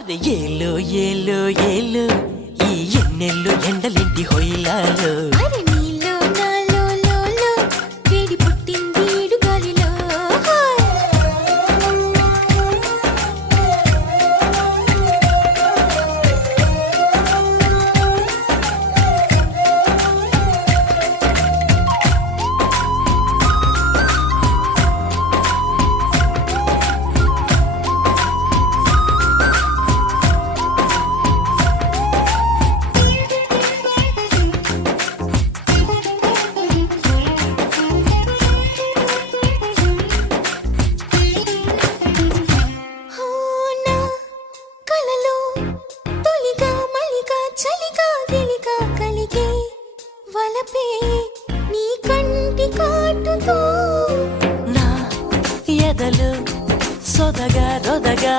అరే ఏలో ఏలో ఏలో ఈ ఎన్నెల్లు ఎండలింటి హొయిలాలో అరే నీలో నాలో లోలో వేడి పుట్టింది ఈడు గాలిలో కలలో తొలిగా మలిగా చలిగా గిలిగా కలిగే వలపే నీ కంటి కాటుతో నా ఎదలు సొదగా రొదగా